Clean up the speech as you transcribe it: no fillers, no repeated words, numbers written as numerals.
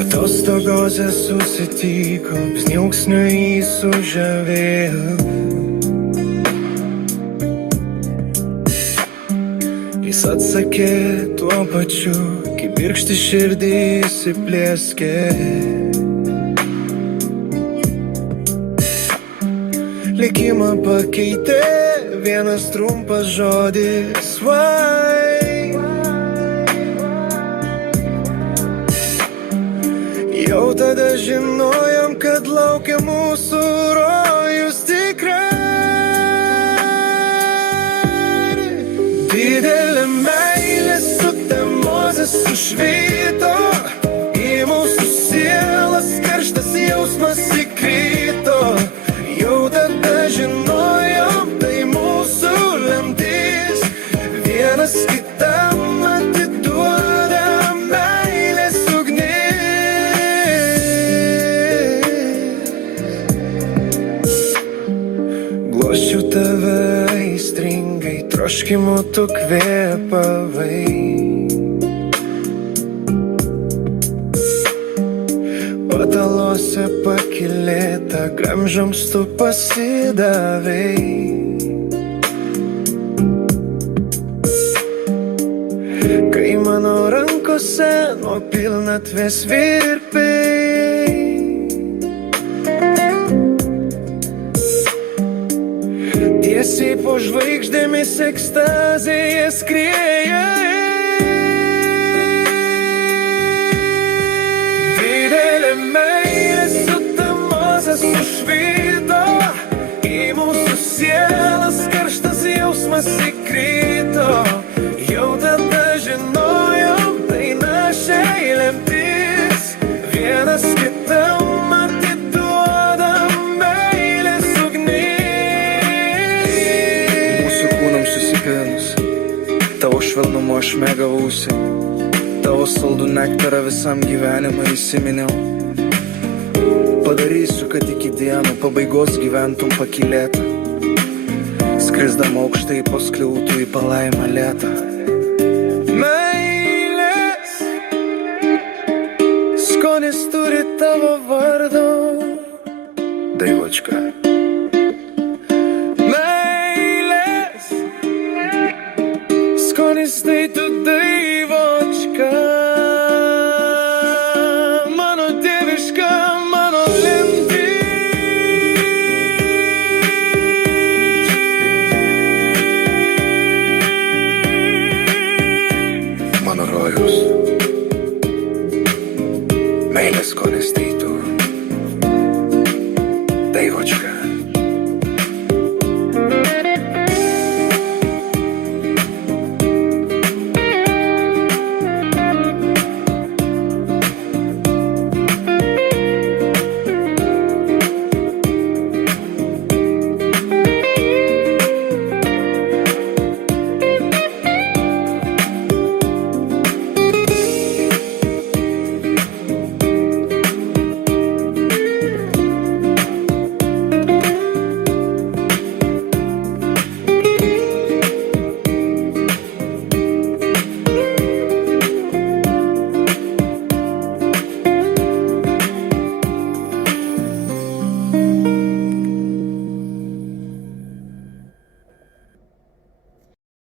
Atostogose susitikom, bzniauksniu jį sužavėjau. Jis atsakė tuo pačiu, kaip birkšti širdį įsiplėskė. Likimą pakeitė vienas trumpas žodis why. Jau tada žinojom, kad laukia mūsų rojus tikrai. Didelė meilė sutemose sušvyto, į mūsų sielas karštas jausmas įkrito. Jau tada žinojom, tai mūsų lemtis, vienas kitam atiduoda meilės ugnis. Glosčiau tave aistringai, troškimu tu kvėpavai. Patalose pakylėta, gramžoms tu pasidavai. Kai mano rankose nuo pilnatvės virpiai, tiesiai po žvaigždėmis ekstazėje skrieja. Didelė meilė sutemose sušvyto, į mūsų sielas karštas jausmas įkrito. Jau tada žinojom, tai našiai lemtis, vienas kitam atiduoda meilės ugnis. Mūsų kūnams susipinus, tavo švelnumo aš mėgavausi, tavo saldų nektarą visam gyvenimą įsiminiau. Padarysiu, kad iki dienų pabaigos gyventum pakylėta, skrisdama aukštai po skliautų į palaimą lėtą. Meilės skonis turi tavo vardą, Daivočka. Meilės skonis tai tu dai.